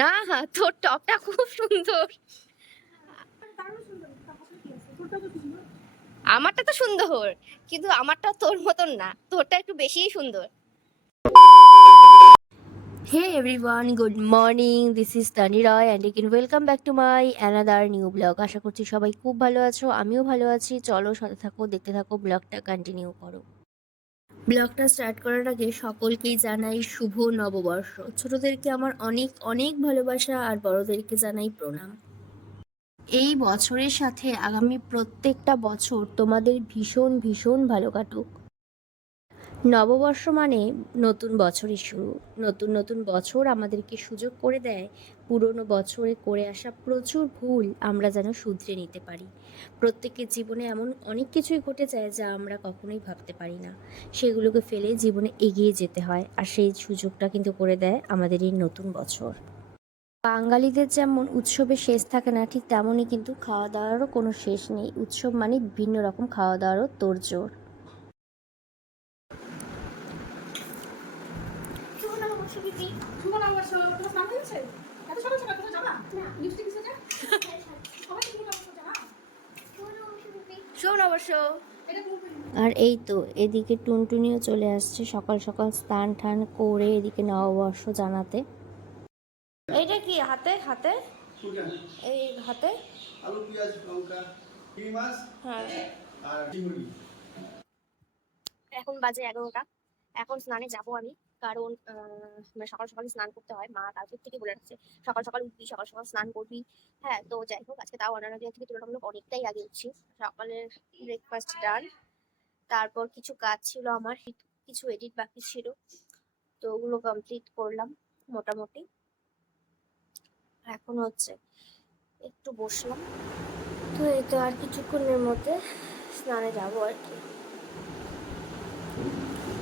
না, তোর টপটা খুব সুন্দর। আমারটা তো সুন্দর, কিন্তু আমারটা তোর মতন না, তোরটা একটু বেশিই সুন্দর। Hey everyone, good morning. This is Tani Roy and again welcome back to my another new vlog. আশা করছি সবাই খুব ভালো আছো, আমিও ভালো আছি। চলো সাথে থাকো, দেখতে থাকো, ব্লগটা কন্টিনিউ করো। ব্লগটা স্টার্ট করার আগে সকলকেই জানাই শুভ নববর্ষ। ছোটদেরকে আমার অনেক অনেক ভালোবাসা আর বড়দেরকে জানাই প্রণাম। এই বছরের সাথে আগামী প্রত্যেকটা বছর তোমাদের ভীষণ ভীষণ ভালো কাটুক। নববর্ষ মানে নতুন বছরের শুরু। নতুন নতুন বছর আমাদেরকে সুযোগ করে দেয় পুরনো বছরে করে আসা প্রচুর ভুল আমরা যেন শুধরে নিতে পারি। প্রত্যেকের জীবনে এমন অনেক কিছুই ঘটে যায় যা আমরা কখনোই ভাবতে পারি না, সেগুলোকে ফেলে জীবনে এগিয়ে যেতে হয়, আর সেই সুযোগটা কিন্তু করে দেয় আমাদের এই নতুন বছর। বাঙালিদের যেমন উৎসবের শেষ থাকে না, ঠিক তেমনই কিন্তু খাওয়া দাওয়ারও কোনো শেষ নেই। উৎসব মানে বিভিন্ন রকম খাওয়া দাওয়ারও তোড়জোড়। আর এই তো এদিকে টুনটুনিও চলে আসছে সকাল সকাল স্নান টান করে এদিকে নববর্ষ জানাতে। এইটা কি হাতে হাতে এই হাতে আলু পেঁয়াজ লঙ্কা চিংড়ি মাছ হ্যাঁ। আর চিংড়ি। এখন বাজে 11টা। এখন স্নানে যাব আমি, কারণ সকাল সকাল স্নান করতে হয়। মা কালকে থেকে বলে রাখছে সকাল সকাল উঠবি, সকাল সকাল স্নান করবি। হ্যাঁ, তো যাই হোক, আজকে তাও অন্যান্য দিন থেকে তুলনামূলক অনেকটাই আগে উঠছি। সকালের ব্রেকফাস্ট ডান, তারপর কিছু কাজ ছিল আমার, কিছু এডিট বাকি ছিল, তো ওগুলো কমপ্লিট করলাম মোটামুটি। এখন হচ্ছে একটু বসলাম, তো এই তো আর কিছুক্ষণের মধ্যে স্নানে যাবো আর কি।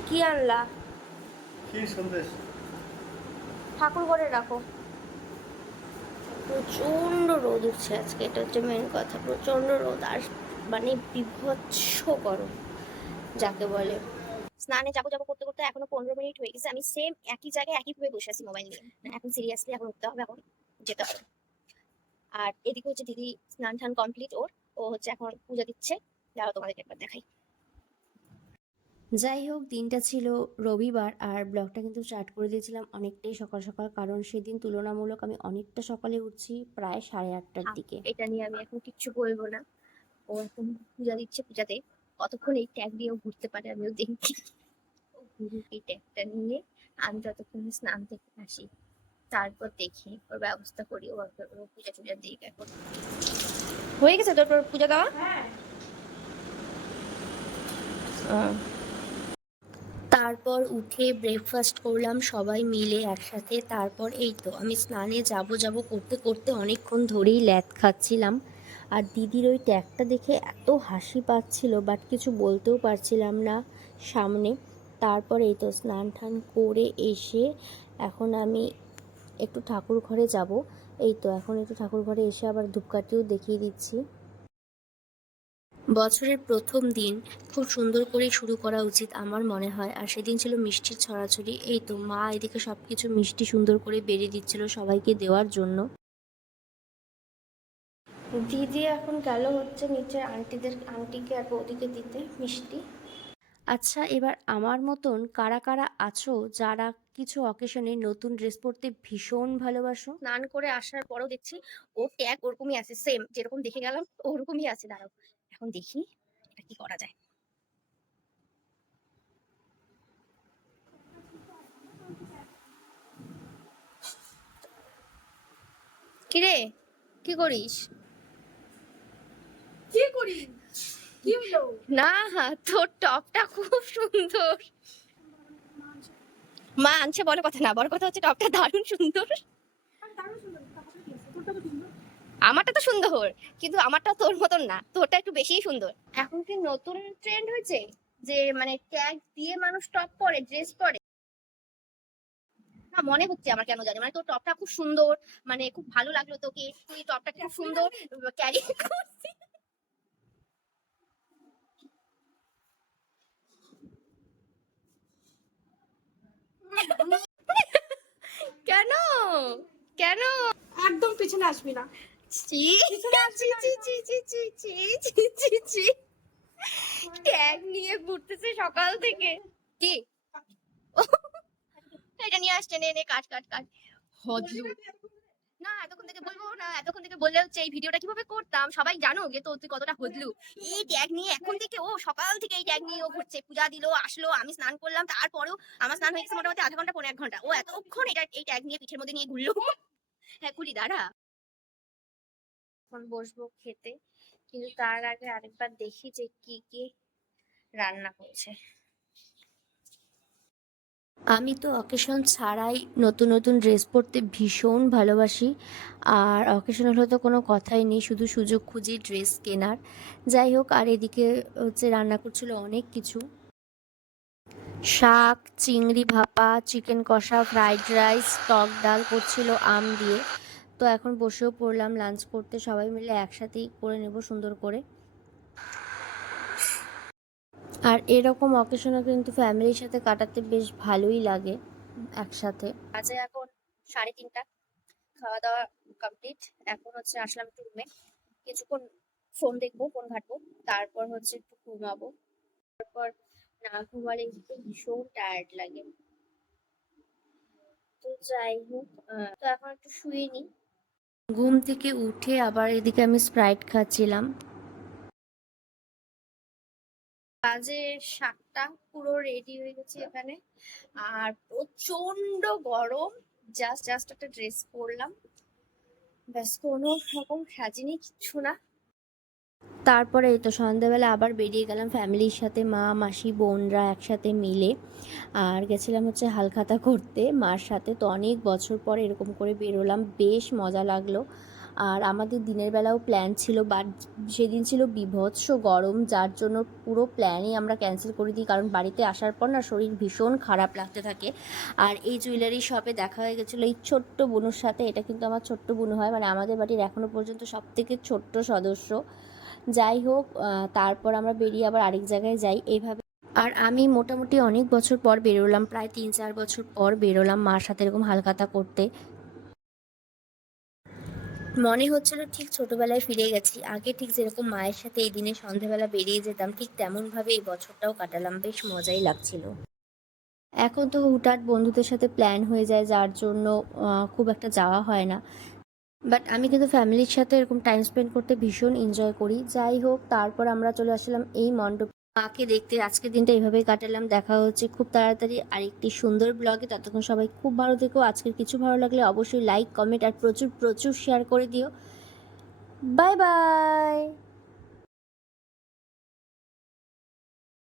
কি আনলা? ক্ষীর সন্দেশ। ঠাকুর ঘরে রাখো। প্রচন্ড রোদ উঠছে আজকে, এটা হচ্ছে মেন কথা। প্রচন্ড রোদ আর মানে বিভৎস গরম যাকে বলে। স্নানে যাবো যাবো করতে করতে এখনো 15 মিনিট হয়ে গেছে। আমি সেম একই জায়গায় একইভাবে বসে আছি মোবাইল নিয়ে। এখন সিরিয়াসলি এখন উঠতে হবে, এখন যেতে হবে। আর এদিকে হচ্ছে দিদি স্নান টান কমপ্লিট ওর, ও হচ্ছে এখন পূজা দিচ্ছে। দাঁড়াও তোমাদেরকে একবার দেখাই। যাই হোক, দিনটা ছিল রবিবার আর ব্লগটা কিন্তু স্টার্ট করে দিয়েছিলাম অনেকটাই সকাল সকাল, কারণ সেদিন তুলনামূলক আমি অনেকটা সকালে উঠছি, প্রায় 8:30টার দিকে। এটা নিয়ে আমি এখন কিচ্ছু বলবো না। ও এখন পূজা দিচ্ছে, পূজাতে কতক্ষণ এই ট্যাগ দিয়েও ঘুরতে পারে আমিও দেখি। ও ঘুরুক এই ট্যাগটা নিয়ে, আমি যতক্ষণ স্নান থেকে আসি তারপর দেখি ওর ব্যবস্থা করি। ও পূজা টুজা দিই। এখন হয়ে গেছে তোর পূজা দেওয়া? তারপর উঠে ব্রেকফাস্ট করলাম সবাই মিলে একসাথে। তারপর এই তো আমি স্নানে যাব যাব করতে করতে অনেকক্ষণ ধরেই ল্যাদ খাচ্ছিলাম, আর দিদির ওই ট্যাগটা দেখে এত হাসি পাচ্ছিল, বাট কিছু বলতেও পারছিলাম না সামনে। তারপর এই তো স্নান টান করে এসে এখন আমি একটু ঠাকুর ঘরে যাব। এই তো এখন একটু ঠাকুর ঘরে এসে আবার ধূপকাঠিও দেখিয়ে দিচ্ছি। বছরের প্রথম দিন খুব সুন্দর করে শুরু করা উচিত আমার মনে হয়। আর সেদিন ছিল মিষ্টির ছড়াছড়ি। এই তো মা এদিকে সবকিছু মিষ্টি সুন্দর করে বেরিয়ে দিচ্ছিল সবাইকে দেওয়ার জন্য। দিদি এখন গেল হচ্ছে নিচে আন্টিকে আর বৌদিকে দিতে মিষ্টি। আচ্ছা, এবার আমার মতন কারা কারা আছো যারা কিছু অকেশনে নতুন ড্রেস পরতে ভীষণ ভালোবাসো? স্নান করে আসার পরও দেখছি ও ট্যাগ ওরকমই আছে, সেম যেরকম দেখে গেলাম ওরকমই আছে। দাঁড়াও এখন দেখি এটা কি করা যায়। কিরে, কি করিস? কি করি? কি হলো? না, তোর টপটা খুব সুন্দর। মা আনছে বড় কথা না, বড় কথা হচ্ছে টপটা দারুণ সুন্দর। আমারটা তো সুন্দর, কিন্তু আমারটা তোর মতন না, তোরটা একটু বেশিই সুন্দর। এখন কি নতুন ট্রেন্ড হয়েছে যে মানে ট্যাগ দিয়ে মানুষ টপ পরে, ড্রেস পরে? না, মনে হচ্ছে আমার, কেন জানি মানে তোর টপটা খুব সুন্দর, মানে খুব ভালো লাগলো তোকে, তুই টপটা খুব সুন্দর ক্যারি করছিস। কেন? কেন? একদম পিছনে আসবি না। ছি ছি ছি ছি ছি ছি ছি ছি ছি ছি। ট্যাগ নিয়ে ঘুরতেছে সকাল থেকে। কি এটা নিয়ে আসছে, নে নে কাট কাট কাট। হদলু না, এতক্ষণ থেকে বলবো না, এতক্ষণ থেকে বললে হচ্ছে এই ভিডিওটা কিভাবে করতাম সবাই জানো যে তো তুই কতটা হদলু। এই ট্যাগ নিয়ে এখন থেকে ও সকাল থেকে এই ট্যাগ নিয়ে ও ঘুরছে, পূজা দিল আসলো, আমি স্নান করলাম, তারপরেও আমার স্নান হয়ে গেছে মোটামুটি আধা ঘন্টা 1.5 ঘন্টা, ও এতক্ষণ এটা এই ট্যাগ নিয়ে পিঠের মধ্যে নিয়ে ঘুরলো। হ্যাঁ খুলি দাঁড়া, এখন বসবো খেতে, কিন্তু তার আগে আরেকবার দেখি যে কি কি রান্না করছে। আমি তো অকেশন ছাড়াই নতুন নতুন ড্রেস পরতে ভীষণ ভালোবাসি, আর অকেশন হলে তো কোনো কথাই নেই, শুধু সুযোগ খুঁজি ড্রেস কেনার। যাই হোক, আর এদিকে হচ্ছে রান্না করছিল অনেক কিছু, শাক, চিংড়ি ভাপা, চিকেন কষা, ফ্রাইড রাইস, টক ডাল করছিল আম দিয়ে। তো এখন বসেও পড়লাম লাঞ্চ করতে, সবাই মিলে একসাথেই করে নেব সুন্দর করে। আর এরকম অকেশনে কিন্তু ফ্যামিলির সাথে কাটাতে বেশ ভালোই লাগে একসাথে। আজ এখন 3:30, খাওয়া দাওয়া কমপ্লিট। এখন হচ্ছে আসলাম একটু রুমে, কিছুক্ষণ ফোন দেখবো, ফোন ঘাটবো, তারপর হচ্ছে একটু ঘুমাবো। তারপর না ঘুমালে কিন্তু ভীষণ টায়ার্ড লাগে। তো যাই হোক, তো এখন একটু শুয়ে নি। ঘুম থেকে উঠে আবার এদিকে আমি স্প্রাইট খাচ্ছিলাম। বাজে 7টা, পুরো রেডি হয়ে গেছি এখানে, আর প্রচন্ড গরম। জাস্ট একটা ড্রেস পরলাম, ব্যাস, কোনো রকম সাজিনি, কিচ্ছু না। তারপরে এই তো সন্ধ্যাবেলা আবার বেরিয়ে গেলাম ফ্যামিলির সাথে, মা মাসি বোনরা একসাথে মিলে। আর গেছিলাম হচ্ছে হালখাতা করতে মার সাথে। তো অনেক বছর পরে এরকম করে বেরোলাম, বেশ মজা লাগলো। আর আমাদের দিনের বেলাও প্ল্যান ছিল, বাট সেদিন ছিল বীভৎস গরম, যার জন্য পুরো প্ল্যানই আমরা ক্যান্সেল করে দিই, কারণ বাড়িতে আসার পর না শরীর ভীষণ খারাপ লাগতে থাকে। আর এই জুয়েলারি শপে দেখা হয়ে গেছিলো এই ছোট্ট বোনের সাথে। এটা কিন্তু আমার ছোট্ট বোন হয়, মানে আমাদের বাড়ির এখনও পর্যন্ত সবথেকে ছোট্ট সদস্য। যাই হোক, তারপর আমরা বেরিয়ে আবার আরেক জায়গায় যাই এইভাবে। আর আমি মোটামুটি অনেক বছর পর বেরোলাম, প্রায় 3-4 বছর পর বেরোলাম মার সাথে এরকম হালখাতা করতে। মনে হচ্ছিল ঠিক ছোটবেলায় ফিরে গেছি। আগে ঠিক যেরকম মায়ের সাথে এই দিনে সন্ধ্যাবেলা বেরিয়ে যেতাম, ঠিক তেমনভাবে এই বছরটাও কাটালাম, বেশ মজাই লাগছিল। এখন তো হুটহাট বন্ধুদের সাথে প্ল্যান হয়ে যায়, যার জন্য খুব একটা যাওয়া হয় না। বাট আমি কিন্তু ফ্যামিলির সাথে এরকম টাইম স্পেন্ড করতে ভীষণ এনজয় করি। যাই হোক, তারপর আমরা চলে আসলাম এই মণ্ডপে মাকে দেখতে। আজকের দিনটা এইভাবেই কাটালাম। দেখা হচ্ছে খুব তাড়াতাড়ি আরেকটি সুন্দর ব্লগে। ততক্ষণ সবাই খুব ভালো থেকো। আজকের কিছু ভালো লাগলে অবশ্যই লাইক, কমেন্ট আর প্রচুর প্রচুর শেয়ার করে দিও। Bye bye.